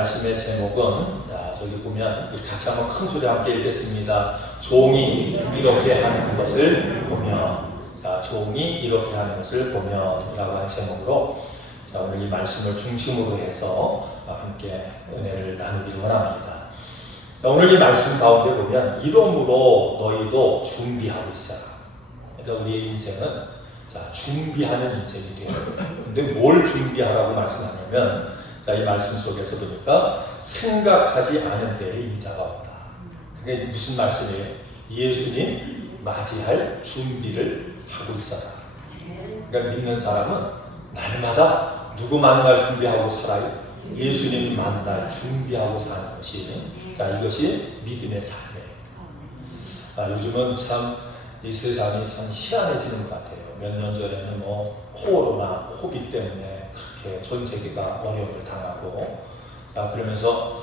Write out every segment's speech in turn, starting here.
말씀의 제목은, 저기 보면 우리 같이 한번 큰 소리 함께 읽겠습니다. 종이 이렇게 하는 것을 보면, 종이 이렇게 하는 것을 보면 라고 하는 제목으로 오늘 이 말씀을 중심으로 해서 함께 은혜를 나누기를 원합니다. 오늘 이 말씀 가운데 보면 이러므로 너희도 준비하고 있어라. 그러니까 우리의 인생은 준비하는 인생이 돼요. 근데 뭘 준비하라고 말씀하냐면, 이 말씀 속에서 보니까 생각하지 않은 데에 인자가 없다. 그게 무슨 말씀이에요? 예수님 맞이할 준비를 하고 있어라. 그러니까 믿는 사람은 날마다 누구 만날 준비하고 살아요? 예수님 만날 준비하고 사는 것이, 이것이 믿음의 삶이에요. 요즘은 참 이 세상이 참 희한해지는 것 같아요. 몇 년 전에는 코로나, 코비드 때문에 그렇게 전 세계가 어려움을 당하고, 그러면서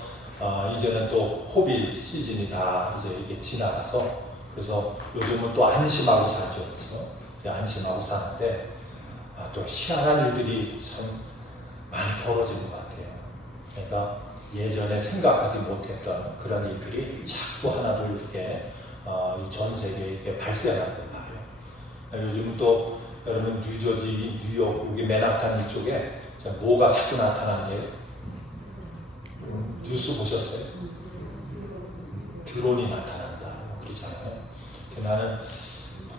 이제는 또 코비 시즌이 다 이제 이게 지나가서, 그래서 요즘은 또 안심하고 살죠. 그래서 안심하고 사는데, 또 희한한 일들이 참 많이 벌어지는 것 같아요. 그러니까 예전에 생각하지 못했던 그런 일들이 자꾸 하나둘 이렇게 이 전 세계에 이렇게 발생하는 걸 봐요. 요즘 또 여러분 뉴저지, 뉴욕, 여기 맨하탄 이쪽에 뭐가 자꾸 나타난대요. 뉴스 보셨어요? 드론이 나타난다, 그러잖아요. 나는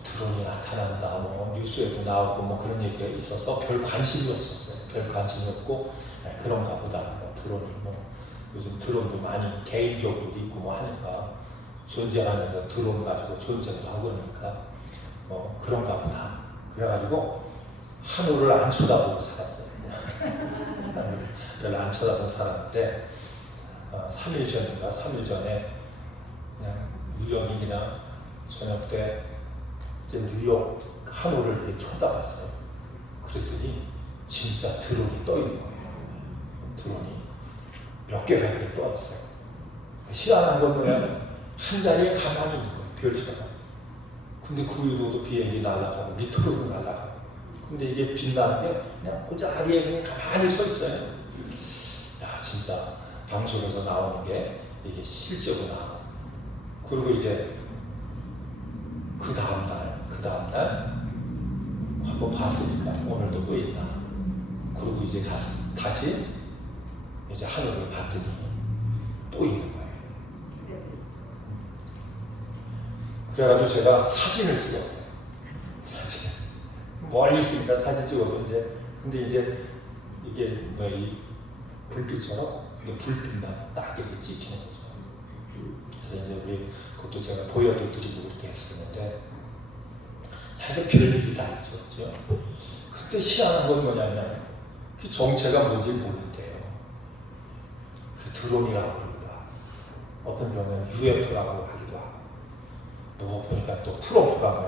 드론이 나타난다, 뉴스에도 나오고 그런 얘기가 있어서 별 관심이 없었어요. 별 관심이 없고, 그런가 보다. 드론이 요즘 드론도 많이 개인적으로 있고 하니까, 존재하면서 드론 가지고 존재를 하고 그러니까 그런가 보다. 그래가지고 하늘을 안 쳐다보고 살았어요. 하늘을 안 쳐다보고 살았는데 3일 전에 그냥 우연히 그냥 저녁 때 이제 뉴욕 하늘을 이렇게 쳐다봤어요. 그랬더니 진짜 드론이 떠 있는 거예요. 드론이 몇 개가 이렇게 떠 있어요. 희한한 건 뭐냐면 한 자리에 가만히 있는 거예요. 별처럼. 근데 그 위로도 비행기 날아가고 밑으로도 날아가고. 근데 이게 빛나는 게 그냥 그 자리에 그냥 가만히 서 있어요. 야, 진짜 방송에서 나오는 게 이게 실제구나. 그리고 이제 그 다음날 한번 봤으니까 오늘도 또 있나. 그리고 이제 다시 이제 하늘을 봤더니 또 있는 거예요. 그래가지고 제가 사진을 찍었어요. 사진. 멀리 있으니까 사진 찍어도 근데 이제 이게 이 불빛처럼 이게 불빛만 딱 이렇게 찍히는 거죠. 그래서 이제 우리 그것도 제가 보여도 드리고 그렇게 했었는데, 하여튼 별일이 다 있죠. 그죠? 그때 희한한 건 뭐냐면, 그 정체가 뭔지 모른대요. 그 드론이라고 그럽니다. 어떤 경우는 UFO라고 하기도 하고, 보니까 또 트럼프가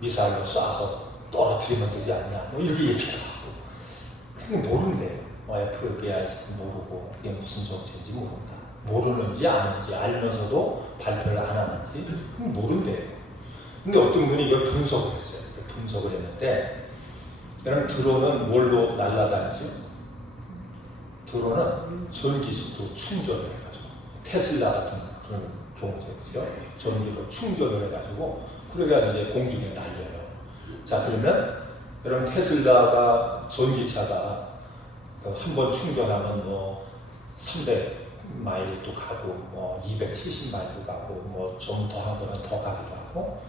미사일로 쏴서 떨어뜨리면 되지 않냐, 이렇게 얘기도 하고. 근데 모른대요. FBI 모르고, 이게 무슨 정체인지 모른다. 모르는지 아는지, 알면서도 발표를 안 하는지 모른대요. 근데 어떤 분이 이걸 분석을 했어요. 분석을 했는데, 여러분 드론은 뭘로 날아다니죠? 드론은 전기식으로 충전을 해가지고, 테슬라 같은 그런 종류죠. 전기로 충전을 해가지고, 그래가지고 이제 공중에 날려요. 그러면 여러분 테슬라가 전기차가 한 번 충전하면 300마일도 가고, 270마일도 가고, 좀 더 한 거는 더 가기도 하고.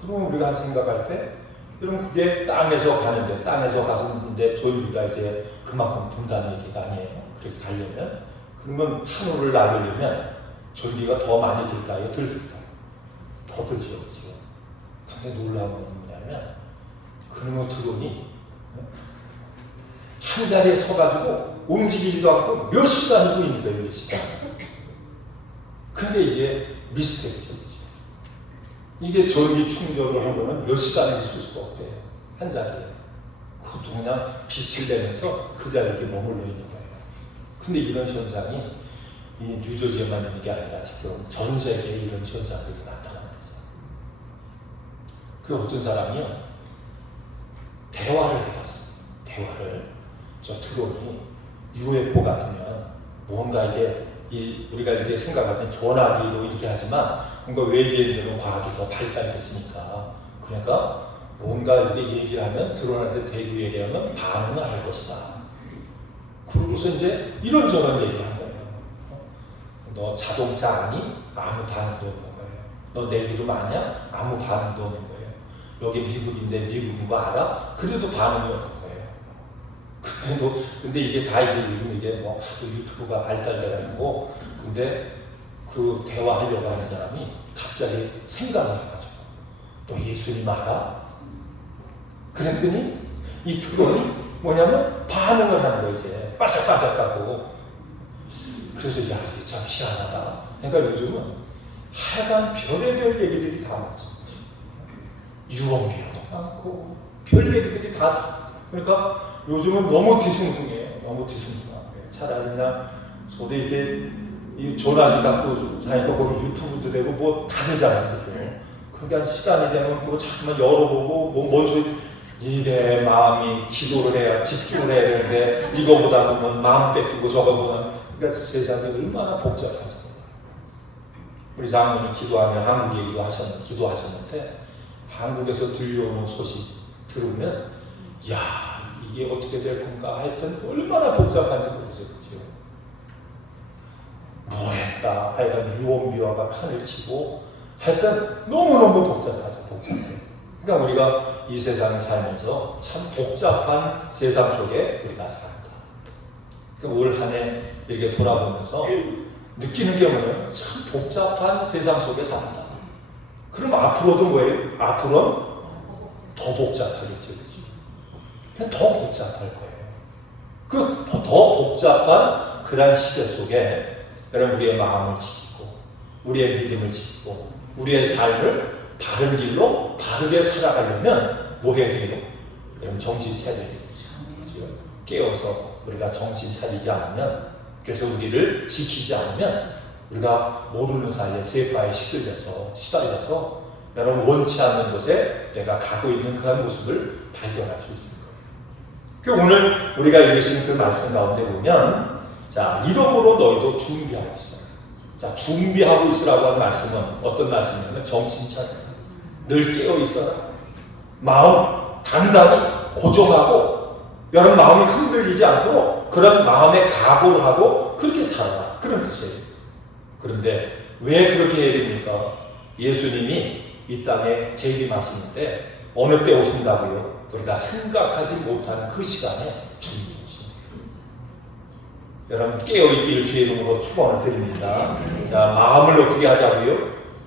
그러면 우리가 생각할 때, 여러분 그게 땅에서 가는데, 땅에서 가는데 전기가 이제 그만큼 든다는 얘기가 아니에요. 그렇게 가려면. 그러면 하늘을 나르려면 전기가 더 많이 들까요? 덜 들까요? 더 들죠. 근데 놀라운 건 뭐냐면, 그놈의 드론이 한 자리에 서가지고 움직이지도 않고 몇 시간이고 있는 거예요. 몇 시간. 근데 이게 미스테리죠. 이게 전기 충전을 하면은 몇 시간을 있을 수가 없대요. 한 자리에. 그것도 그냥 빛을 내면서 그 자리에 머물러 있는 거예요. 근데 이런 현상이 이 뉴저지에만 있는 게 아니라 지금 전 세계에 이런 현상들이 나타나는 거죠. 그 어떤 사람이요, 대화를 해봤어요. 대화를. 저 드론이 UFO 같으면 뭔가 이게 우리가 이제 생각하면 전화기로 이렇게 하지만 뭔가 외계인들은 과학이 더 발달됐으니까 그러니까 뭔가 이렇게 얘기를 하면 드러나는데 대구 얘기하면 반응을 할 것이다. 그러고서 이제 이런저런 얘기를 한 거예요. 너 자동차 아니? 아무 반응도 없는 거예요. 너 내기도 아니야? 아무 반응도 없는 거예요. 여기 미국인데 미국인 거 알아? 그래도 반응이 없는 거예요. 근데 이게 다 이제 요즘 이게 뭐 하도 유튜브가 발달돼가지고 근데 그 대화하려고 하는 사람이 갑자기 생각을 해가지고 너 예수님 알아? 그랬더니 이 드론이 뭐냐면 반응을 하는 거예요. 이제 반짝반짝하고 그래서 야 이게 참 희한하다. 그러니까 요즘은 하여간 별의별 얘기들이 다 많죠. 유언비어도 많고 별 얘기들이 다 그러니까 요즘은 너무 뒤숭숭해요. 너무 뒤숭숭한 거예요. 차라리 그냥 저도 이게 이 전화기 갖고 사니까 거기 유튜브도 되고 뭐 다 되잖아요. 그죠? 그러니까 시간이 되면 그거 자꾸만 열어보고 뭔 소리 이게 마음이 기도를 해야 집중을 해야 되는데 이거보다 보면 마음 뺏기고 저거보다 그러니까 세상이 얼마나 복잡한지 우리 장모님 기도하면 한국 얘기도 기도하셨는데 한국에서 들려오는 소식 들으면 야 이게 어떻게 될 건가 하여튼 얼마나 복잡한지 모르죠. 그죠? 뭘 했다 하여간 유언비어가 판을 치고 하여튼 너무너무 복잡하죠. 복잡해. 그러니까 우리가 이 세상에 살면서 참 복잡한 세상 속에 우리가 산다. 그러니까 올 한 해 이렇게 돌아보면서 느끼는 게 뭐냐면 참 복잡한 세상 속에 산다. 그럼 앞으로도 뭐예요? 앞으로는 더 복잡하겠죠. 그냥 더 복잡할 거예요. 그 더 복잡한 그런 시대 속에 여러분 우리의 마음을 지키고 우리의 믿음을 지키고 우리의 삶을 바른 길로 바르게 살아가려면 뭐 해야 돼요? 그럼 정신 차려야 되겠죠. 깨어서 우리가 정신 차리지 않으면 그래서 우리를 지키지 않으면 우리가 모르는 사이에 쇠파에 시달려서 여러분 원치 않는 곳에 내가 가고 있는 그런 모습을 발견할 수 있습니다. 오늘 우리가 읽으신 그 말씀 가운데 보면 자 이러므로 너희도 준비하고 있어. 자 준비하고 있으라고 하는 말씀은 어떤 말씀이냐면 정신 차려. 늘 깨어 있어라. 마음 단단히 고정하고 여러분 마음이 흔들리지 않도록 그런 마음의 각오를 하고 그렇게 살아라. 그런 뜻이에요. 그런데 왜 그렇게 해야 됩니까? 예수님이 이 땅에 재림하시는데 어느 때 오신다고요? 우리가 생각하지 못하는 그 시간에 주님이 오십니다. 여러분 깨어있기를 주의 이름으로 축원을 드립니다. 자 마음을 어떻게 하자고요?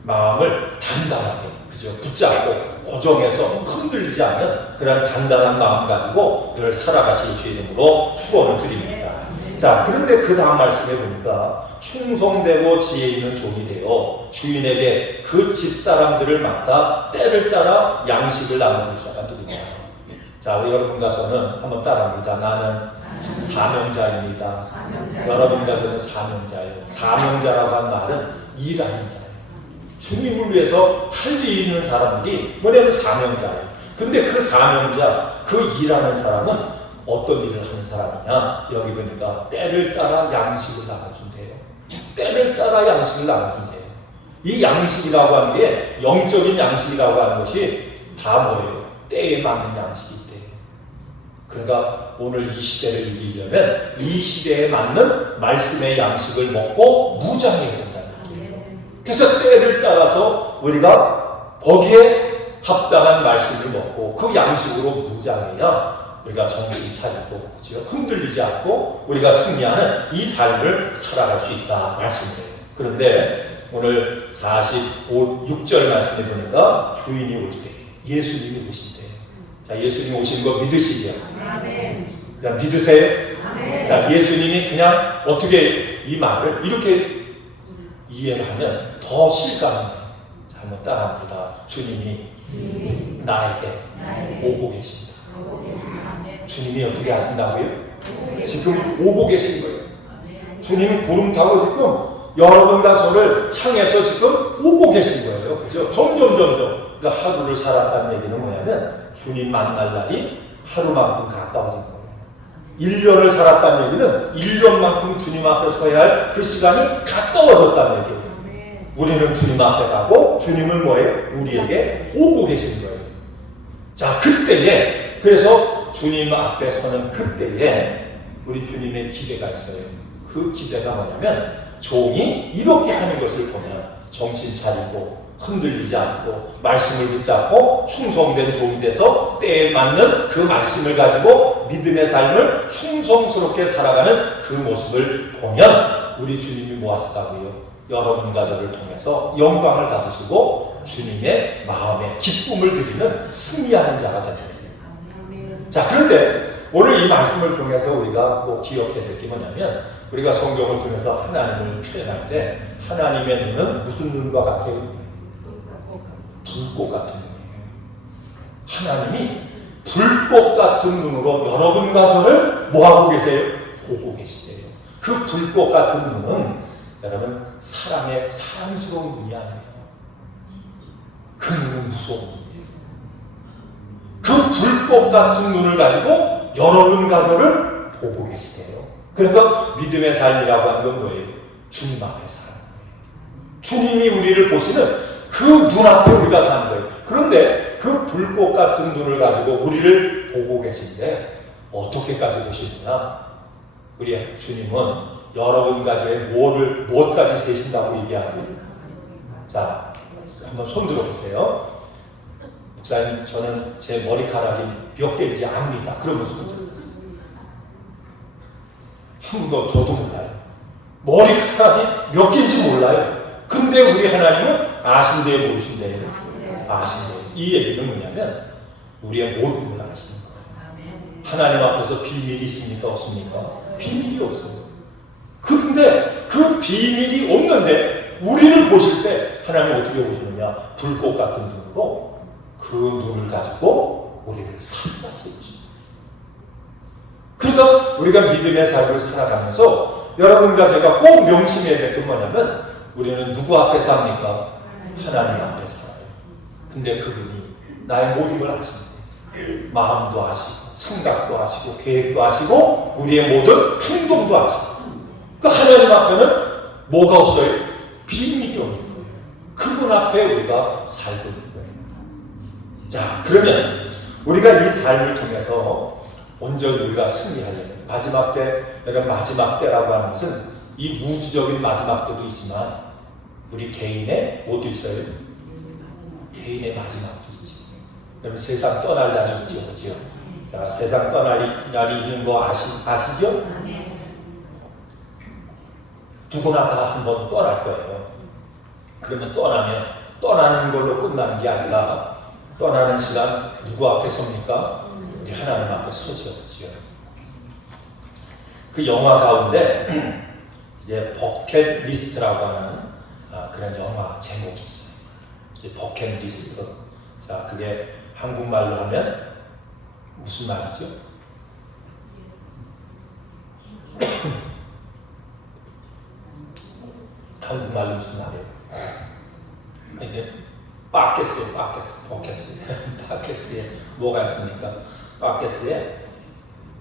마음을 단단하게 그죠? 붙잡고 고정해서 흔들리지 않는 그런 단단한 마음 가지고 늘 살아가실 주의 이름으로 축원을 드립니다. 자 그런데 그 다음 말씀에 보니까 충성되고 지혜 있는 종이 되어 주인에게 그 집사람들을 맡아 때를 따라 양식을 나눠줄 자가 누구냐. 자 우리 여러분과 저는 한번 따라합니다. 나는 사명자입니다. 여러분과 저는 사명자예요. 사명자라고 한 말은 일하는 자예요. 주님을 위해서 할 일 있는 사람들이 뭐냐면 사명자예요. 근데 그 사명자, 그 일하는 사람은 어떤 일을 하는 사람이냐? 여기 보니까 때를 따라 양식을 나눠준대요. 때를 따라 양식을 나눠준대요. 이 양식이라고 하는 게 영적인 양식이라고 하는 것이 다 뭐예요? 때에 맞는 양식이 있대요. 그러니까 오늘 이 시대를 이기려면 이 시대에 맞는 말씀의 양식을 먹고 무장해야 된다는 얘기예요. 그래서 때를 따라서 우리가 거기에 합당한 말씀을 먹고 그 양식으로 무장해야 우리가 정신 차리고 그렇죠? 흔들리지 않고 우리가 승리하는 이 삶을 살아갈 수 있다 말씀이에요. 그런데 오늘 6절 말씀에 보니까 주인이 올 때 예수님이 오신대요. 자 예수님이 오시는 거 믿으시죠? 그냥 믿으세요? 자 예수님이 그냥 어떻게 이 말을 이렇게 이해를 하면 더 실감나요. 자 한번 따라합니다. 주님이 나에게 오고 계십니다. 주님이 어떻게 하신다고요? 지금 오고 계신 거예요. 주님이 구름 타고 지금 여러분과 저를 향해서 지금 오고 계신 거예요. 그죠? 점점. 그러니까 하루를 살았다는 얘기는 뭐냐면 주님 만날 날이 하루만큼 가까워진 거예요. 1년을 살았다는 얘기는 1년만큼 주님 앞에 서야 할 그 시간이 가까워졌다는 얘기예요. 우리는 주님 앞에 가고 주님은 뭐예요? 우리에게 오고 계신 거예요. 자, 그때에, 그래서 주님 앞에 서는 그때에 우리 주님의 기대가 있어요. 그 기대가 뭐냐면 종이 이렇게 하는 것을 보면 정신 차리고 흔들리지 않고 말씀을 붙잡고 충성된 종이 돼서 때에 맞는 그 말씀을 가지고 믿음의 삶을 충성스럽게 살아가는 그 모습을 보면 우리 주님이 뭐 하시다고요? 여러분과 저를 통해서 영광을 받으시고 주님의 마음에 기쁨을 드리는 승리하는 자가 되는 거예요. 자, 그런데 오늘 이 말씀을 통해서 우리가 꼭 기억해야 될 게 뭐냐면 우리가 성경을 통해서 하나님을 표현할 때 하나님의 눈은 무슨 눈과 같아요? 불꽃 같은 눈이에요. 하나님이 불꽃 같은 눈으로 여러분과 저를 뭐하고 계세요? 보고 계시대요. 그 불꽃 같은 눈은 여러분 사람의 사랑스러운 눈이 아니에요. 그 눈은 무서운 눈이에요. 그 불꽃 같은 눈을 가지고 여러분과 저를 보고 계시대요. 그러니까 믿음의 삶이라고 하는 건 뭐예요? 주님 앞에 사는 거예요. 주님이 우리를 보시는 그 눈앞에 우리가 사는 거예요. 그런데 그 불꽃 같은 눈을 가지고 우리를 보고 계신데 어떻게까지 보시느냐? 우리 주님은 여러분과 저의 무엇까지 세신다고 얘기하죠? 자, 한번 손 들어보세요. 목사님, 저는 제 머리카락이 몇 개인지 압니다. 그러면서 손 들어보세요. 한 분도 저도 몰라요. 머리카락이 몇 개인지 몰라요. 근데 우리 하나님은 아신대요, 모르신대요? 아신대요. 이 얘기는 뭐냐면 우리의 모든 걸 아시는 거예요. 하나님 앞에서 비밀이 있습니까? 없습니까? 비밀이 없어요. 그런데 그 비밀이 없는데 우리를 보실 때 하나님은 어떻게 보시느냐? 불꽃 같은 눈으로 그 눈을 가지고 우리를 샅샅이 보십니다. 그러니까 우리가 믿음의 삶을 살아가면서 여러분과 제가 꼭 명심해야 될 건 뭐냐면 우리는 누구 앞에 삽니까? 하나님 앞에 살아요. 근데 그분이 나의 모든 걸 아시는데 마음도 아시고 생각도 아시고 계획도 아시고 우리의 모든 행동도 아시고 그 하나님 앞에는 뭐가 없어요? 비밀이 없는 거예요. 그분 앞에 우리가 살고 있는 거예요. 자, 그러면 우리가 이 삶을 통해서 온전히 우리가 승리하려면 마지막 때, 내가 마지막 때라고 하는 것은 이 우주적인 마지막 때도 있지만 우리 개인의 뭐도 있어요? 개인의 마지막도 있지. 그러면 세상 떠날 날이 있죠, 그렇죠? 자, 세상 떠날 날이 있는 거 아시죠? 누구나 다 한번 떠날 거예요. 그러면 떠나는 걸로 끝나는 게 아니라 떠나는 시간 누구 앞에 섭니까? 우리 하나님 앞에 서죠, 그렇죠? 그 영화 가운데 이제 버킷리스트라고 하는 그런 영화 제목이 있어요. 이제 버킷리스트. 자, 그게 한국말로 하면 무슨 말이죠? 한국말로 무슨 말이에요? 이게 버킷에 뭐가 있습니까? 버킷에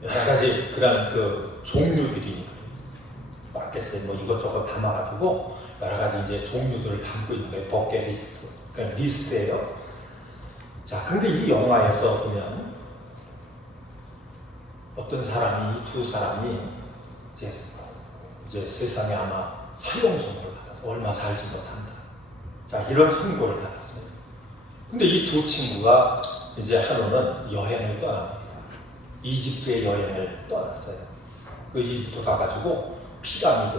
여러 가지 그런 그 종류들이 버킷에 뭐 이것저것 담아가지고 여러 가지 이제 종류들을 담고 있는 거예요. 버킷리스트. 그러니까 리스트예요. 자, 근데 이 영화에서 보면 어떤 사람이, 이 두 사람이 이제 세상에 아마 사형 선고를 받아서 얼마 살지 못한다. 자, 이런 선고를 받았어요. 근데 이 두 친구가 이제 하루는 여행을 떠납니다. 이집트의 여행을 떠났어요. 그 이집트 가가지고 피라미드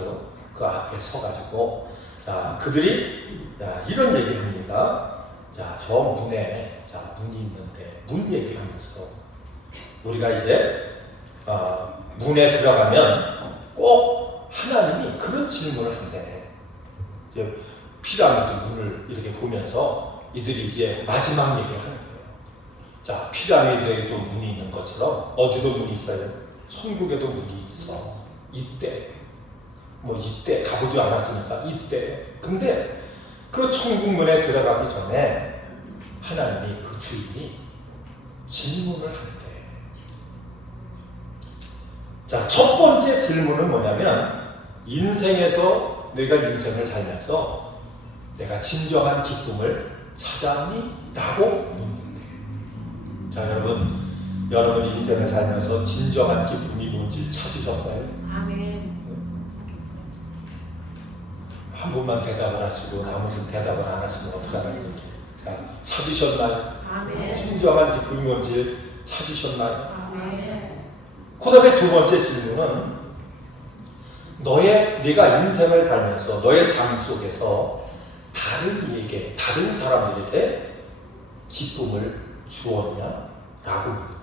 그 앞에 서가지고 자, 그들이 이런 얘기를 합니다. 자, 저 문에 문이 있는데 문 얘기를 하면서 우리가 이제 문에 들어가면 꼭 하나님이 그런 질문을 한대. 이제 피라미드 문을 이렇게 보면서 이들이 이제 마지막 얘기를 하는 거예요. 자, 피라미드에도 문이 있는 것처럼 어디도 문이 있어요? 천국에도 문이 있어. 이때 가보지 않았습니까? 이때. 근데 그 천국문에 들어가기 전에 하나님이 그 주인이 질문을 한대. 자, 첫 번째 질문은 뭐냐면 인생에서 내가 인생을 살면서 내가 진정한 기쁨을 찾았니? 라고 묻는데, 자, 여러분 인생을 살면서 진정한 기쁨이 뭔지 찾으셨어요? 아멘. 한 분만 대답을 하시고 나머지는 대답을 안 하시면 어떡하나요? 자, 찾으셨나요? 아멘. 진정한 기쁨이 뭔지 찾으셨나요? 아멘. 그 다음에 두 번째 질문은 네가 인생을 살면서 너의 삶 속에서 다른 이에게, 다른 사람들에게 기쁨을 주었냐? 라고 묻는데요.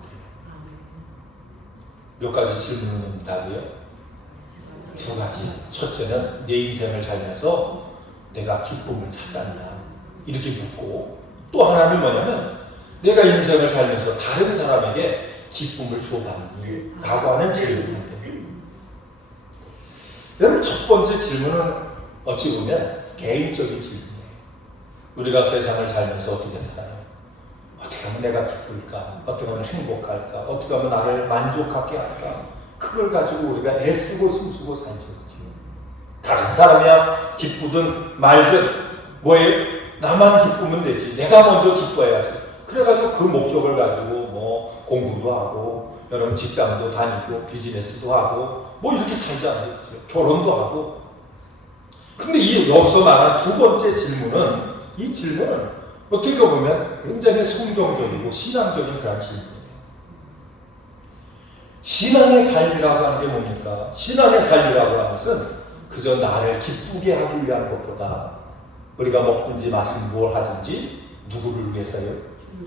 몇 가지 질문을 있다고요? 두 가지. 첫째는 내 인생을 살면서 내가 기쁨을 찾았냐? 이렇게 묻고, 또 하나는 뭐냐면 내가 인생을 살면서 다른 사람에게 기쁨을 줘봤니? 라고 하는 질문인데, 여러분 첫 번째 질문은 어찌 보면 개인적인 질문이에요. 우리가 세상을 살면서 어떻게 살아요? 어떻게 하면 내가 기쁠까? 어떻게 하면 행복할까? 어떻게 하면 나를 만족하게 할까? 그걸 가지고 우리가 애쓰고 숨쓰고 살죠. 다른 사람이야 기쁘든 말든 뭐예요? 나만 기쁘면 되지. 내가 먼저 기뻐야지. 그래가지고 그 목적을 가지고 뭐 공부도 하고, 여러분 직장도 다니고, 비즈니스도 하고, 뭐 이렇게 살지 않아요. 결혼도 하고. 근데 여기서 말하는 두 번째 질문은, 이 질문은 어떻게 보면 굉장히 성경적이고 신앙적인 그런 질문이에요. 신앙의 삶이라고 하는 게 뭡니까? 신앙의 삶이라고 하는 것은 그저 나를 기쁘게 하기 위한 것보다, 우리가 먹든지 마시든 뭘 하든지 누구를 위해서요?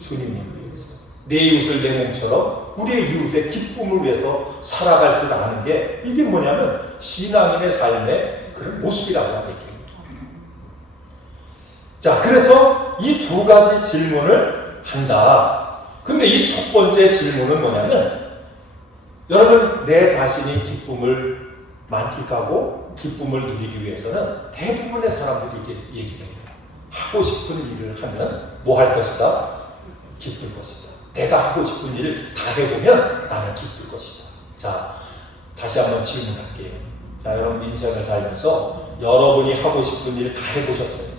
주님을 위해서. 내 이웃을 내 몸처럼 우리의 이웃의 기쁨을 위해서 살아갈 줄 아는 게, 이게 뭐냐면 신앙인의 삶의 그런 모습이라고 하는 얘기예요. 자, 그래서 이 두 가지 질문을 한다. 근데 이 첫 번째 질문은 뭐냐면, 여러분 내 자신이 기쁨을 만끽하고 기쁨을 누리기 위해서는 대부분의 사람들이 이렇게 얘기합니다. 하고 싶은 일을 하면 뭐 할 것이다? 기쁠 것이다. 내가 하고 싶은 일을 다 해보면 나는 기쁠 것이다. 자, 다시 한번 질문할게요. 자, 여러분 인생을 살면서 여러분이 하고 싶은 일을 다 해보셨어요?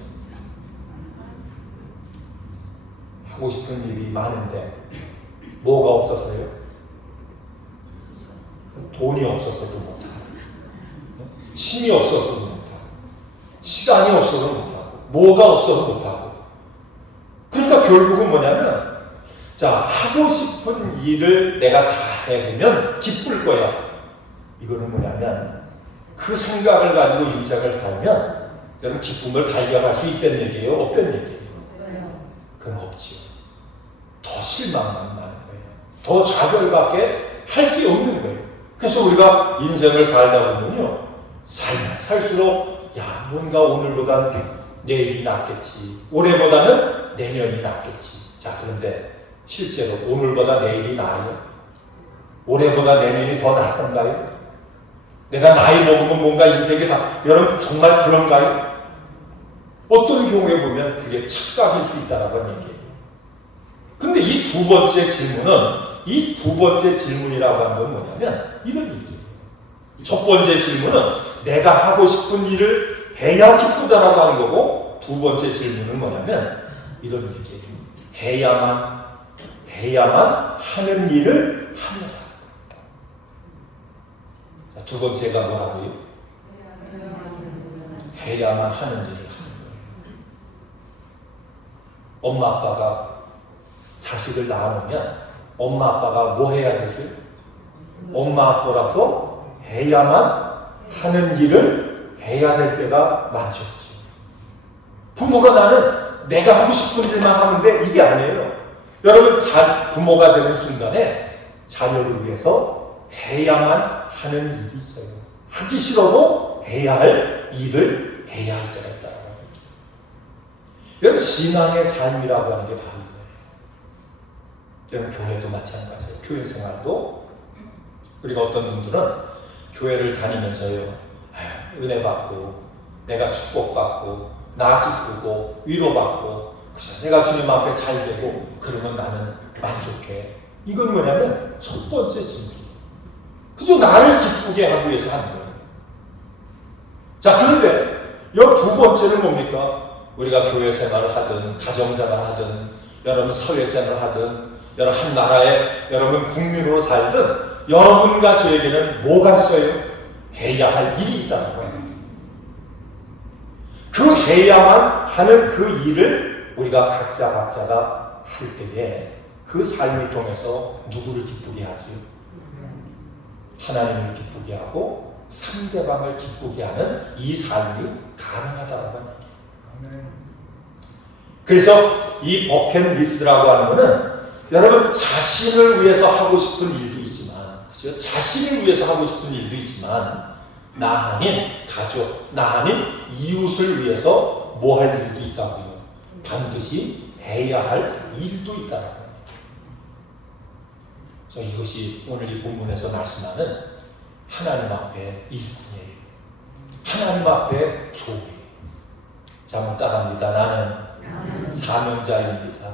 하고 싶은 일이 많은데 뭐가 없었어요? 돈이 없어서도 못하고, 힘이 없어서도 못하고, 시간이 없어서 못하고, 뭐가 없어서 못하고. 그러니까 결국은 뭐냐면, 자, 하고 싶은 일을 내가 다 해보면 기쁠 거야. 이거는 뭐냐면 그 생각을 가지고 인생을 살면 여러분 기쁨을 발견할 수 있다는 얘기예요? 없다는 얘기예요? 그건 없지요. 더 실망만 나는 거예요. 더 좌절밖에 할 게 없는 거예요. 그래서 우리가 인생을 살다 보면요, 살면 살수록 야, 뭔가 오늘보단 내일이 낫겠지, 올해보다는 내년이 낫겠지. 자, 그런데 실제로 오늘보다 내일이 나아요? 올해보다 내년이 더 낫던가요? 내가 나이 먹으면 뭔가 인생이 다, 여러분 정말 그런가요? 어떤 경우에 보면 그게 착각일 수 있다는 얘기예요. 근데 이 두 번째 질문이라고 하는 건 뭐냐면 이런 얘기예요. 첫 번째 질문은 내가 하고 싶은 일을 해야 기쁘다라고 하는 거고, 두 번째 질문은 뭐냐면 이런 얘기예요. 해야만 하는 일을 하면서 하는 겁니다. 자, 두 번째가 뭐라고요? 해야만 하는 일을 하는 거예요. 엄마 아빠가 자식을 낳아놓으면 엄마 아빠가 뭐 해야 되죠? 엄마 아빠라서 해야만 하는 일을 해야 될 때가 많죠. 부모가 나는 내가 하고 싶은 일만 하면 돼, 이게 아니에요. 여러분 부모가 되는 순간에 자녀를 위해서 해야만 하는 일이 있어요. 하기 싫어도 해야 할 일을 해야 할 때가 있다는 얘기예요. 여러분 신앙의 삶이라고 하는 게 바로 이거예요. 여러분 교회도 마찬가지예요. 교회 생활도 우리가 어떤 분들은 교회를 다니면서요, 은혜 받고 내가 축복받고 나 기쁘고 위로받고 내가 주님 앞에 잘 되고 그러면 나는 만족해. 이건 뭐냐면 첫 번째 질문이에요. 그저 나를 기쁘게 하기 위해서 하는 거예요. 자, 그런데 여 두 번째는 뭡니까? 우리가 교회 생활을 하든 가정 생활을 하든 여러분 사회 생활을 하든 여러분 한 나라에 여러분 국민으로 살든 여러분과 저에게는 뭐가 있어요? 해야 할 일이 있다는 거예요. 그 해야만 하는 그 일을 우리가 각자가 할 때에 그 삶을 통해서 누구를 기쁘게 하지요? 하나님을 기쁘게 하고 상대방을 기쁘게 하는 이 삶이 가능하다라고 하는 얘기예요. 그래서 이 버킷리스트라고 하는 것은 여러분 자신을 위해서 하고 싶은 일도 있지만, 그렇죠? 자신을 위해서 하고 싶은 일도 있지만 나 아닌 가족, 나 아닌 이웃을 위해서 뭐 할 일도 있다고요. 반드시 해야 할 일도 있다라고 합니다. 이것이 오늘 이 본문에서 말씀하는 하나님 앞에 일꾼이에요. 하나님 앞에 조이에요. 자, 한번 따라합니다. 나는 사명자입니다.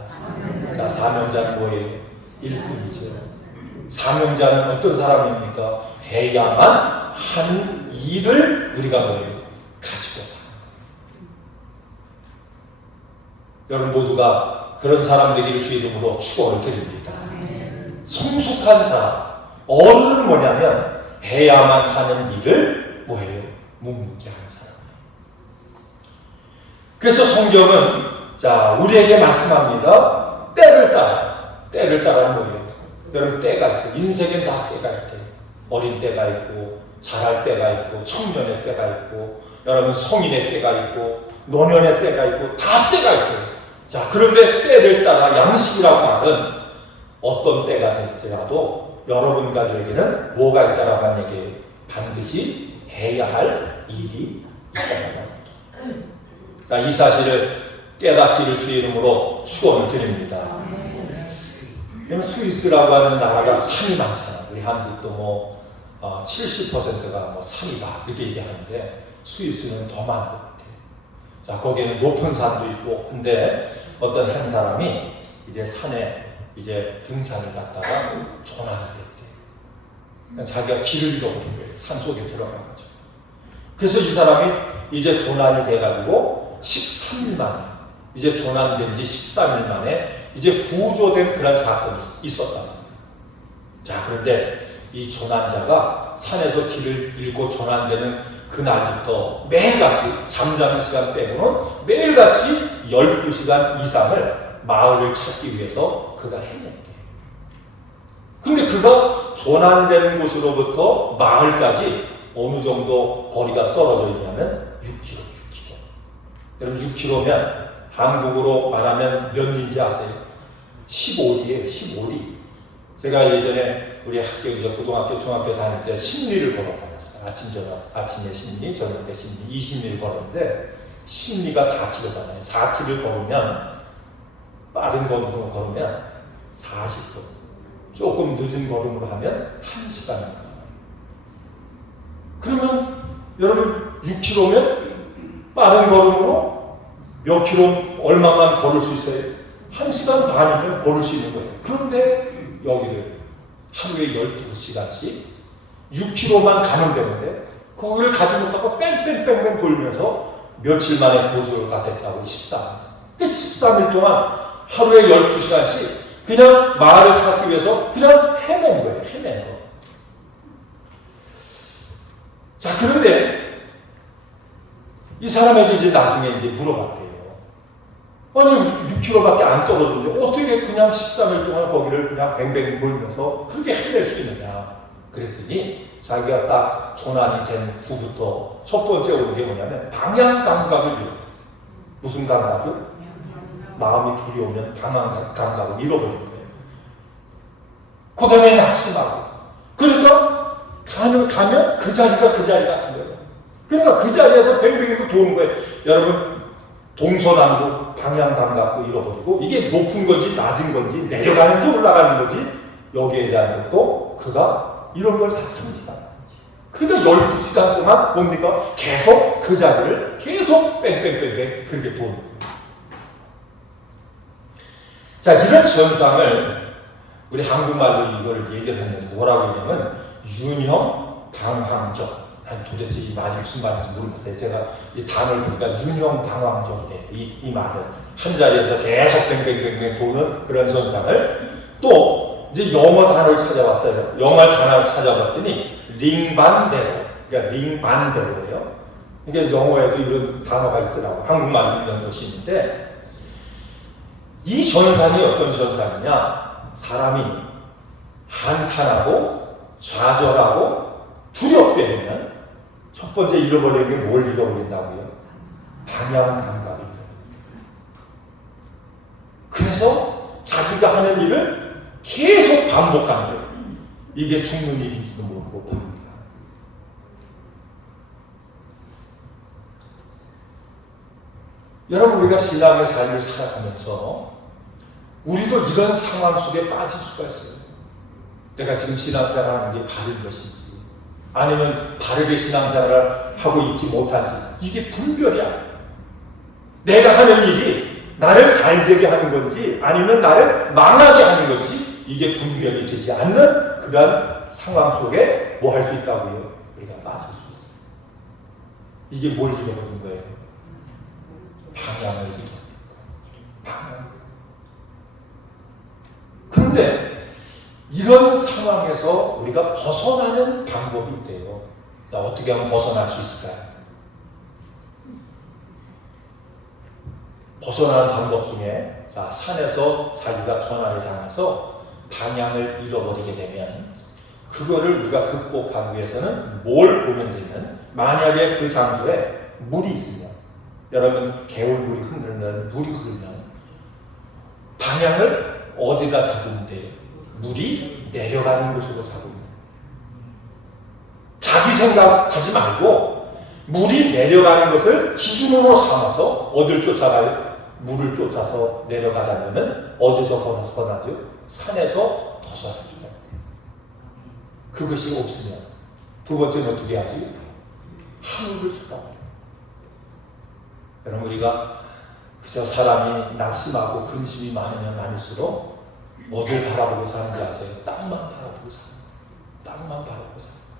자, 사명자는 뭐예요? 일꾼이죠. 사명자는 어떤 사람입니까? 해야만 하는 일을 우리가 뭐예요? 가지고 사는 거예요. 여러분 모두가 그런 사람 되기를 주의 이름으로 축원을 드립니다. 성숙한 사람, 어른은 뭐냐면 해야만 하는 일을 뭐예요? 묵묵히 하는 사람이에요. 그래서 성경은 자 우리에게 말씀합니다. 때를 따라 뭐예요? 여러분 때가 있어요. 인생엔 다 때가 있대요. 어린 때가 있고 자랄 때가 있고 청년의 때가 있고 여러분 성인의 때가 있고 노년의 때가 있고 다 때가 있대요. 자 그런데 때를 따라 양식이라고 하는 어떤 때가 될지라도 여러분과 저에게는 뭐가 있다라고 하는 얘기예요. 반드시 해야 할 일이 있다라고 합니다. 자, 이 사실을 깨닫기를 주의 이름으로 축원을 드립니다. 그러면 스위스라고 하는 나라가 산이 많잖아요. 우리 한국도 뭐 70%가 뭐 산이다 이렇게 얘기하는데 스위스는 더 많은 것 같아요. 자, 거기에는 높은 산도 있고 근데 어떤 한 사람이 이제 산에 이제 등산을 갔다가 조난이 됐대요. 자기가 길을 잃어버린 거예요. 산속에 들어가가지고. 그래서 이 사람이 이제 조난이 돼가지고 13일 만에 이제 조난된 지 13일 만에 이제 구조된 그런 사건이 있었단 말이에요. 자, 그런데 이 조난자가 산에서 길을 잃고 조난되는 그날부터 매일같이 잠자는 시간 빼고는 매일같이 12시간 이상을 마을을 찾기 위해서 그가 해냈대. 근데 그가 조난된 곳으로부터 마을까지 어느 정도 거리가 떨어져 있냐면 6km. 여러분 6km면 한국으로 말하면 몇 리인지 아세요? 15리예요. 15리. 제가 예전에 우리 학교 이제 고등학교, 중학교 다닐 때 10리를 걸어 다녔어요. 아침 저녁, 아침에 10리, 저녁에 10리, 20리를 걸었는데 10리가 4km잖아요. 4km를 걸으면 빠른 걸음으로 걸으면 40분, 조금 늦은 걸음으로 하면 1시간입니다. 그러면 여러분 6km면 빠른 걸음으로 몇 킬로 얼마만 걸을 수 있어요? 1시간 반이면 걸을 수 있는 거예요. 그런데 여기를 하루에 12시간씩 6km만 가면 되는데 거기를 가지 못하고 뺑뺑뺑뺑 돌면서 며칠 만에 구조가 됐다고 13일. 그러니까 13일 동안 하루에 12시간씩 그냥 마을을 찾기 위해서 그냥 헤맨 거예요. 헤맨 거. 자, 그런데 이 사람에게 이제 나중에 이제 물어봤대요. 아니, 6km밖에 안 떨어지는데 어떻게 그냥 13일 동안 거기를 그냥 뱅뱅 돌면서 그렇게 헤맬 수 있느냐. 그랬더니 자기가 딱 조난이 된 후부터 첫 번째 오는 게 뭐냐면 방향 감각을 잃어버렸대요. 무슨 감각을? 마음이 두려우면 방향 감각을 잃어버리는 거예요. 그 다음에 낙심하고. 그러니까 가면 그 자리가 그 자리 같은 거예요. 그러니까 그 자리에서 뱅뱅이도 도는 거예요. 여러분, 동서남북 방향 감각도 잃어버리고 이게 높은 건지 낮은 건지 내려가는지 올라가는 건지 여기에 대한 것도 그가 이런 걸 다 상실한 거예요. 그러니까 12시간 동안 뭡니까? 계속 그 자리를 계속 뺑뺑뺑뺑 그렇게 도는 거예요. 자, 이런 현상을 우리 한국말로 이걸 얘기를 했는데 뭐라고 했냐면 윤형 당황적. 난 도대체 이 말이 무슨 말인지 모르겠어요. 제가 이 단어를 보니까 윤형 당황적이래요. 이 말은 한 자리에서 계속 뱅뱅뱅뱅 도는 그런 현상을. 또 이제 영어 단어를 찾아봤어요. 영어 단어를 찾아봤더니 링반대로, 그러니까 링반대로예요. 이게 영어에도 이런 단어가 있더라고. 한국말로 이런 것이 있는데, 이 현상이 어떤 현상이냐? 사람이 한탄하고 좌절하고 두렵게 되면 첫 번째 잃어버리는 게 뭘 잃어버린다고요? 방향 감각을 잃어버려요. 그래서 자기가 하는 일을 계속 반복하는 거예요. 이게 죽는 일인지도 모르고 봅니다. 여러분, 우리가 신앙의 삶을 살아가면서 우리도 이런 상황 속에 빠질 수가 있어요. 내가 지금 신앙생활을 하는 게 바른 것인지, 아니면 바르게 신앙생활을 하고 있지 못한지, 이게 분별이 안 돼요. 내가 하는 일이 나를 잘되게 하는 건지 아니면 나를 망하게 하는 건지, 이게 분별이 되지 않는 그런 상황 속에 뭐 할 수 있다고요? 우리가 빠질 수 있어요. 이게 뭘 잃어버린 거예요? 방향을 잃어버린 거예요. 방향. 그런데 이런 상황에서 우리가 벗어나는 방법이 있대요. 어떻게 하면 벗어날 수 있을까요? 벗어나는 방법 중에, 산에서 자기가 전화를 당해서 방향을 잃어버리게 되면 그거를 우리가 극복하기 위해서는 뭘 보면 되면, 만약에 그 장소에 물이 있으면, 여러분 개울물이 흔들면, 물이 흐르면 방향을 어디다 잡으면 돼요? 물이 내려가는 곳으로 잡으면 돼요. 자기 생각하지 말고 물이 내려가는 것을 기준으로 삼아서 어딜 쫓아가요? 물을 쫓아서 내려가다 보면 어디서 벗어나죠? 산에서 벗어날 수가 있대요. 그것이 없으면 두 번째는 어떻게 하지? 하늘을 쳐다봐요. 여러분, 우리가 그저 사람이 낙심하고 근심이 많으면 많을수록 어딜 바라보고 사는지 아세요? 땅만 바라보고 사는 거예요. 땅만 바라보고 사는 거예요.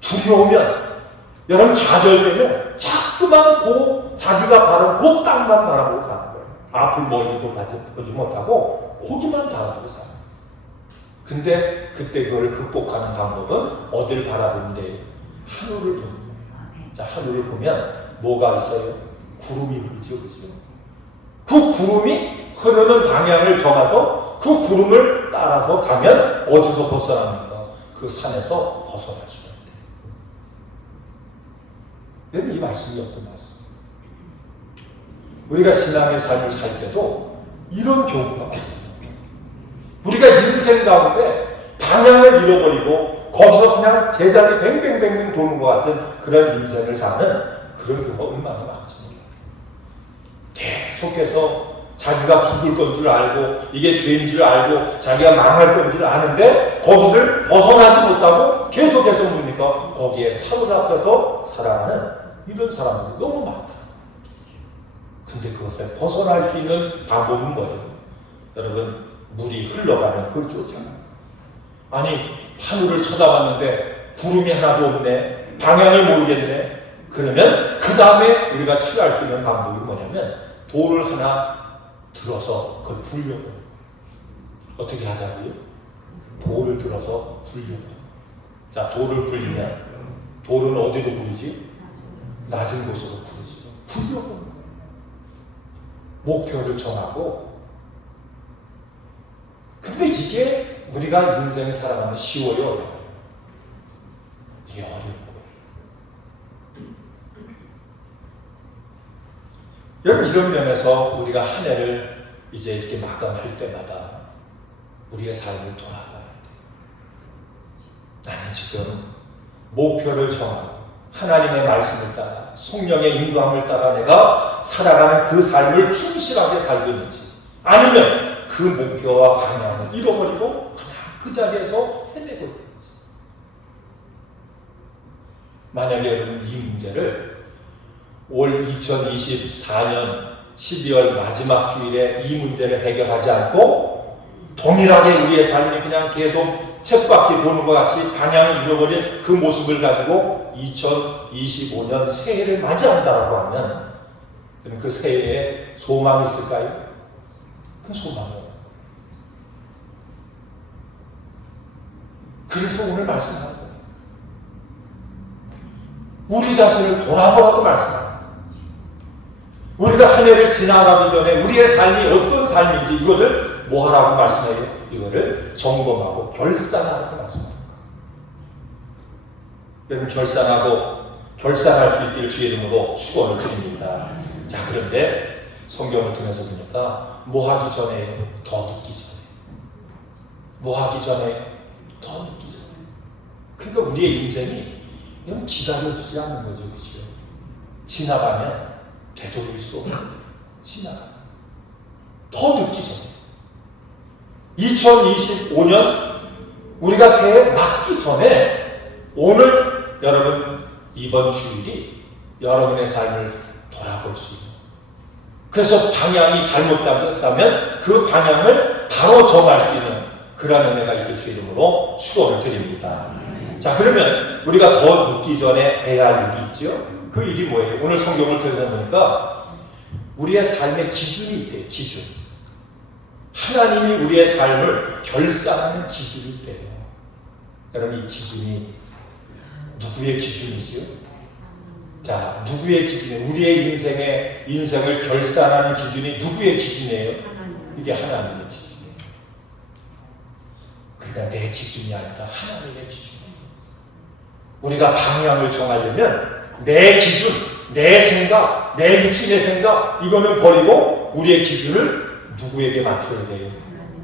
두려우면, 여러분 좌절되면 자꾸만 자기가 바라본 그 땅만 바라보고 사는 거예요. 앞을 멀리도 보지 못하고 거기만 바라보고 사는 거예요. 근데 그때 그걸 극복하는 방법은 어딜 바라보면 돼요? 하늘을 보는 거예요. 자, 하늘을 보면 뭐가 있어요? 구름이 흐르죠, 그죠? 그 구름이 흐르는 방향을 정해서 그 구름을 따라서 가면 어디서 벗어납니까? 그 산에서 벗어날 수가 있대요. 여러분, 이 말씀이 어떤 말씀이에요? 우리가 신앙의 삶을 살 때도 이런 경우가 많아요. 우리가 인생 가운데 방향을 잃어버리고 거기서 그냥 제자리 뱅뱅뱅뱅 도는 것 같은 그런 인생을 사는 그런 경우가 얼마나 많지 몰라요. 계속해서 자기가 죽을 건 줄 알고 이게 죄인 줄 알고 자기가 망할 건 줄 아는데 거기를 벗어나지 못하고 계속해서 뭡니까? 거기에 사로잡혀서 살아가는 이런 사람들이 너무 많다. 근데 그것을 벗어날 수 있는 방법은 뭐예요? 여러분, 물이 흘러가면 그걸 쫓아가는 거예요. 아니, 하늘을 쳐다봤는데 구름이 하나도 없네, 방향을 모르겠네. 그러면 그 다음에 우리가 취할 수 있는 방법이 뭐냐면 돌을 하나 들어서 그걸 굴려버려요. 어떻게 하자고요? 돌을 들어서 굴려버려요. 자, 돌을 굴리면 돌은 어디로 굴리지? 낮은 곳으로 굴리지. 굴려버려요. 목표를 정하고. 근데 이게 우리가 인생을 살아가면 쉬워요, 어려워요? 이게 어려운 거예요. 여러분, 이런 면에서 우리가 한 해를 이제 이렇게 마감할 때마다 우리의 삶을 돌아봐야 돼요. 나는 지금 목표를 정하고 하나님의 말씀을 따라 성령의 인도함을 따라 내가 살아가는 그 삶을 충실하게 살고 있는지, 아니면 그 목표와 방향을 잃어버리고 그냥 그 자리에서 헤매고 있는지. 만약에 여러분 이 문제를 올 2024년 12월 마지막 주일에 이 문제를 해결하지 않고 동일하게 우리의 삶이 그냥 계속 쳇바퀴 도는 것 같이 방향을 잃어버린 그 모습을 가지고 2025년 새해를 맞이한다라고 하면 그럼 그 새해에 소망이 있을까요? 그 소망이 없는 거예요. 그래서 오늘 말씀하는 거예요. 우리 자신을 돌아보라고 말씀합니다. 우리가 한 해를 지나가기 전에 우리의 삶이 어떤 삶인지 이것을 뭐 하라고 말씀해요? 이거를 점검하고 결산하라고 말씀합니다. 여러분 결산할 수 있기를 주의 이름으로 축원을 드립니다. 자, 그런데 성경을 통해서 보니까 뭐 하기 전에 더 늦기 전에 뭐 하기 전에 더 늦기 전에 그러니까 우리의 인생이 이건 기다려주지 않는 거죠. 그렇죠? 지나가면 되돌릴 수 없는 지나가면 더 늦기 전에 2025년 우리가 새해 맞기 전에 오늘 여러분 이번 주일이 여러분의 삶을 돌아볼 수 있는 그래서 방향이 잘못됐다면 그 방향을 바로 정할 수 있는 그런 은혜가 있길 주 이름으로 축원을 드립니다. 자, 그러면 우리가 더 늦기 전에 해야 할 일이 있죠. 그 일이 뭐예요? 오늘 성경을 통해서 보니까 우리의 삶의 기준이 있대요. 기준. 하나님이 우리의 삶을 결산하는 기준이 있대요. 여러분 이 기준이 누구의 기준이지요? 자, 누구의 기준이에요? 우리의 인생을 결산하는 기준이 누구의 기준이에요? 이게 하나님의 기준이에요. 그러니까 내 기준이 아니라 하나님의 기준이에요. 우리가 방향을 정하려면 내 기준, 내 생각, 내 육신의 생각 이거는 버리고 우리의 기준을 누구에게 맞춰야 돼요?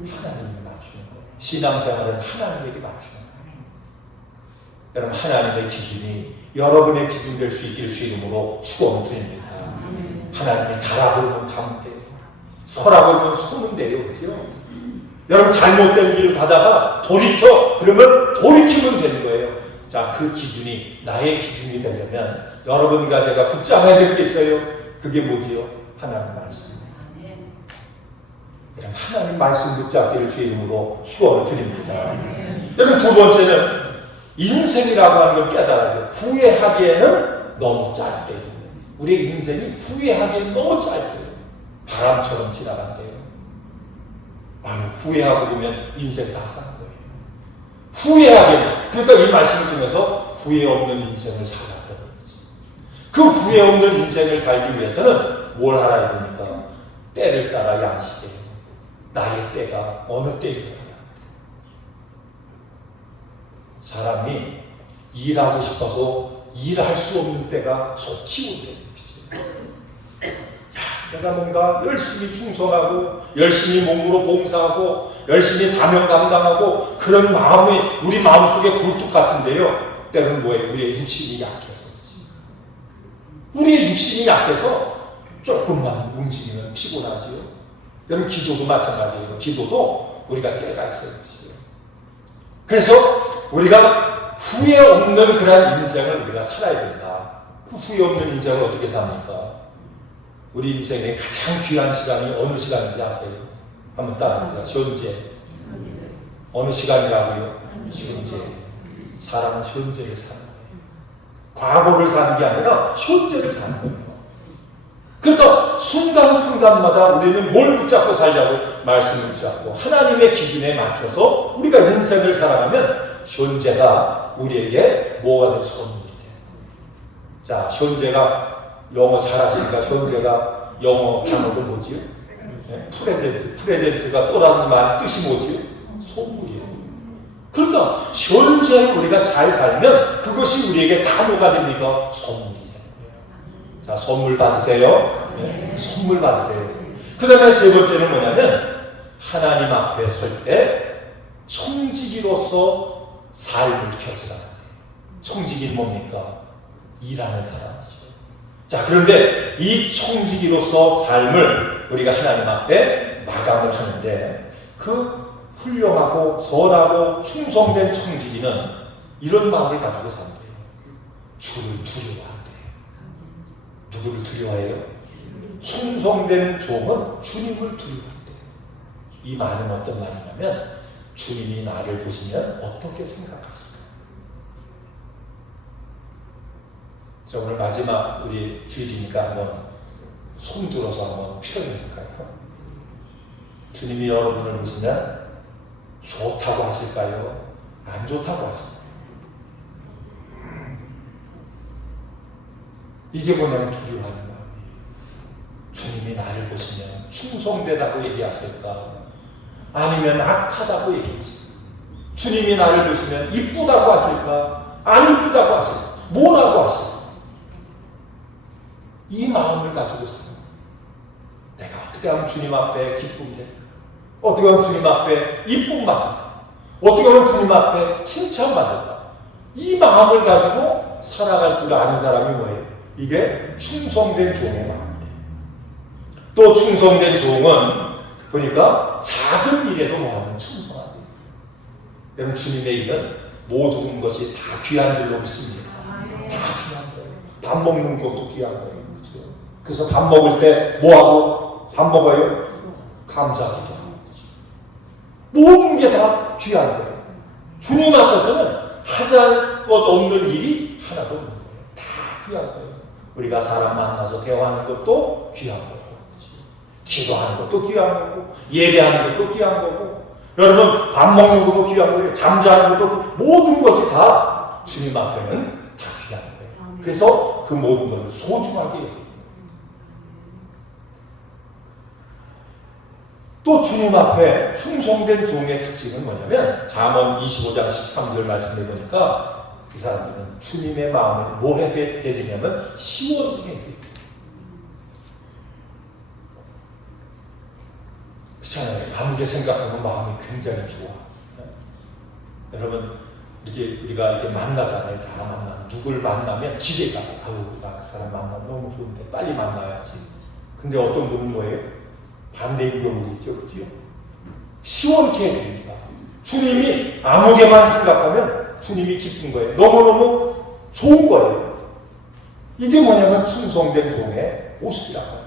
하나님에게 맞추는 거예요. 신앙생활은 하나님에게 맞추는 거예요. 여러분 하나님의 기준이 여러분의 기준 될 수 있기를 주 이름으로 축원을 드립니다. 하나님이 가라 그러면 가면 돼요. 서라 그러면 서면 돼요. 그죠? 여러분 잘못된 길을 가다가 돌이켜 그러면 돌이키면 되는 거예요. 자, 그 기준이 나의 기준이 되려면 여러분과 제가 붙잡아야 될 게 있어요. 그게 뭐지요? 하나님 말씀. 여러분 하나님 말씀 붙잡기를 주의 이름으로 축원을 드립니다. 여러분 두 번째는 인생이라고 하는 걸 깨달아야 돼요. 후회하기에는 너무 짧대요. 우리의 인생이 후회하기에는 너무 짧대요. 바람처럼 지나간대요. 아유, 후회하고 보면 인생 다 산 거예요. 후회하기에는, 그러니까 이 말씀을 통해서 후회 없는 인생을 살아야 되는 거지. 그 후회 없는 인생을 살기 위해서는 뭘 알아야 됩니까? 때를 따라 양식해요. 나의 때가 어느 때이더라. 사람이 일하고 싶어서 일할 수 없는 때가 속히 온다는 것이죠. 내가 뭔가 열심히 충성하고 열심히 몸으로 봉사하고 열심히 사명 감당하고 그런 마음이 우리 마음속에 굴뚝 같은데요. 때는 뭐예요? 우리의 육신이 약해서 우리의 육신이 약해서 조금만 움직이면 피곤하지요. 여러분 기도도 마찬가지예요. 기도도 우리가 때가 있어요. 그래서 우리가 후회 없는 그런 인생을 우리가 살아야 된다. 그 후회 없는 인생을 어떻게 삽니까? 우리 인생의 가장 귀한 시간이 어느 시간인지 아세요? 한번 따라합니다. 현재. 어느 시간이라고요? 현재. 사람은 현재를 사는 거예요. 과거를 사는 게 아니라 현재를 사는 거예요. 그러니까 순간순간마다 우리는 뭘 붙잡고 살자고? 말씀을 붙잡고 하나님의 기준에 맞춰서 우리가 인생을 살아가면 현재가 우리에게 뭐가 될 선물이 돼요. 자, 현재가 영어 잘하시니까 현재가 영어 단어가 뭐지요? 네, 프레젠트가 또라는 말 뜻이 뭐지요? 선물이에요. 그러니까 현재 우리가 잘 살면 그것이 우리에게 다 뭐가 됩니까? 선물이 되는 거예요. 자, 선물 받으세요. 네, 선물 받으세요. 그 다음에 세 번째는 뭐냐면 하나님 앞에 설 때 청지기로서 삶을 결산합니다. 청지기는 뭡니까? 일하는 사람이죠. 자, 그런데 이 청지기로서 삶을 우리가 하나님 앞에 마감을 하는데 그 훌륭하고 선하고 충성된 청지기는 이런 마음을 가지고 산대요. 주를 두려워한대요. 누구를 두려워해요? 충성된 종은 주님을 두려워한대요. 이 말은 어떤 말이냐면 주님이 나를 보시면 어떻게 생각하실까? 자, 오늘 마지막 우리 주일이니까 한번 손 들어서 한번 표현해볼까요? 주님이 여러분을 보시면 좋다고 하실까요? 안 좋다고 하실까요? 이게 뭐냐면 두려워하는 마음이. 주님이 나를 보시면 충성되다고 얘기하실까? 아니면 악하다고 얘기하실까? 주님이 나를 보시면 이쁘다고 하실까? 안 이쁘다고 하실까? 뭐라고 하실까? 이 마음을 가지고 사는 거예요. 내가 어떻게 하면 주님 앞에 기쁨이 될까? 어떻게 하면 주님 앞에 이쁨 받을까? 어떻게 하면 주님 앞에 칭찬 받을까? 이 마음을 가지고 살아갈 줄 아는 사람이 뭐예요? 이게 충성된 종의 마음이에요. 또 충성된 종은 보니까 작은 일에도 뭐하면 충성하대요. 여러분 주님의 일은 모든 것이 다 귀한 줄로 믿습니다. 다 귀한 거예요. 밥 먹는 것도 귀한 거예요. 그렇죠? 그래서 밥 먹을 때 뭐하고 밥 먹어요? 감사하기도 하는 거죠. 모든 게 다 귀한 거예요. 주님 앞에서는 하잘 것 없는 일이 하나도 없는 거예요. 다 귀한 거예요. 우리가 사람 만나서 대화하는 것도 귀한 거예요. 기도하는 것도 귀한 거고, 예배하는 것도 귀한 거고, 여러분 밥 먹는 것도 귀한 거예요. 잠자는 것도 모든 것이 다 주님 앞에는 다 귀한 거예요. 그래서 그 모든 것을 소중하게 여기는 거예요. 또 주님 앞에 충성된 종의 특징은 뭐냐면 잠언 25장 13절 말씀을 보니까 이 사람들은 주님의 마음을 뭐 해드리냐면 시원케 해드립니다. 그렇잖아요. 아무게 생각하면 마음이 굉장히 좋아. 여러분 이렇게 우리가 이렇게 만나잖아요. 사람 만나 누굴 만나면 기대가 아우 나 그 사람 만나면 너무 좋은데 빨리 만나야지. 근데 어떤 분은 뭐예요? 반대인 경우도 있죠, 그렇죠? 시원케 해드립니다. 주님이 아무개만 생각하면 주님이 기쁜 거예요. 너무너무 좋은 거예요. 이게 뭐냐면 충성된 종의 모습이라고 해요.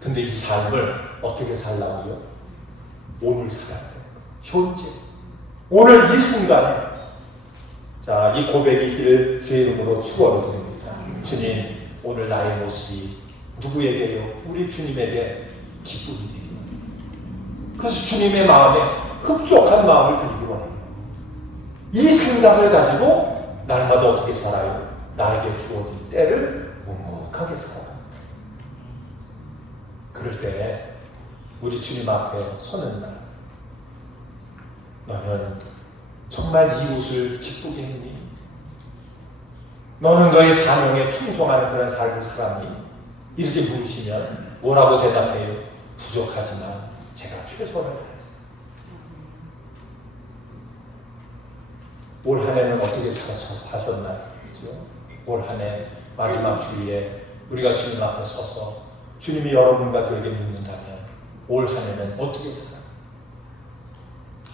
근데 이 삶을 어떻게 살라고요? 오늘 살아야 돼요. 현재. 오늘 이 순간에. 자, 이 고백이 있기를 주의 이름으로 축원을 드립니다. 주님, 오늘 나의 모습이 누구에게요? 우리 주님에게 기쁨이 되기를. 그래서 주님의 마음에 흡족한 마음을 드리기 원해요. 이 생각을 가지고 날마다 어떻게 살아요? 나에게 주어진 때를 묵묵하게 살아요. 그럴 때 우리 주님 앞에 서는 날 너는 정말 이웃을 기쁘게 했니? 너는 너의 사명에 충성하는 그런 삶을 살았니? 이렇게 물으시면 뭐라고 대답해요? 부족하지만 제가 최선을 다했어요. 올 한 해는 어떻게 사셨나요? 그렇죠? 올 한 해 마지막 주일에 우리가 주님 앞에 서서 주님이 여러분과 저에게 묻는다면 올 한 해는 어떻게 살아요?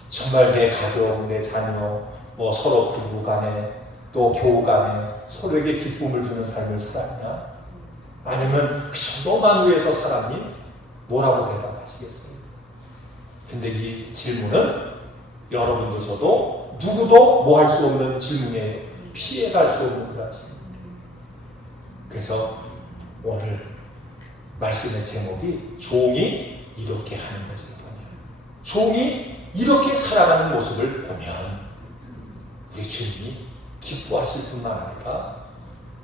정말 내 가족, 내 자녀, 뭐 서로 부부 간에 또 교우 간에 서로에게 기쁨을 주는 삶을 살았냐? 아니면 그저 너만 위해서 살았니? 뭐라고 대답하시겠어요? 근데 이 질문은 여러분도 저도 누구도 뭐 할 수 없는 질문이에요. 피해갈 수 없는 그런 질문. 그래서 오늘 말씀의 제목이 종이 이렇게 하는 것을 보면, 종이 이렇게 살아가는 모습을 보면 우리 주님이 기뻐하실 뿐만 아니라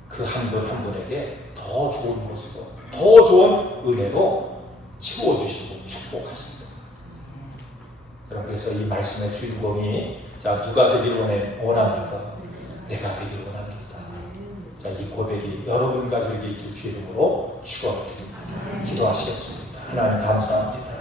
그 한 분 한 분에게 더 좋은 모습으로, 더 좋은 은혜로 채워주시고 축복하십니다. 여러분, 그래서 이 말씀의 주인공이 자 누가 되기를 원합니까? 내가 되기를 원합니다. 자, 이 고백이 여러분 가족에게 있길 주의 이름으로 축원드립니다. 기도하시겠습니다. 하나님 감사합니다.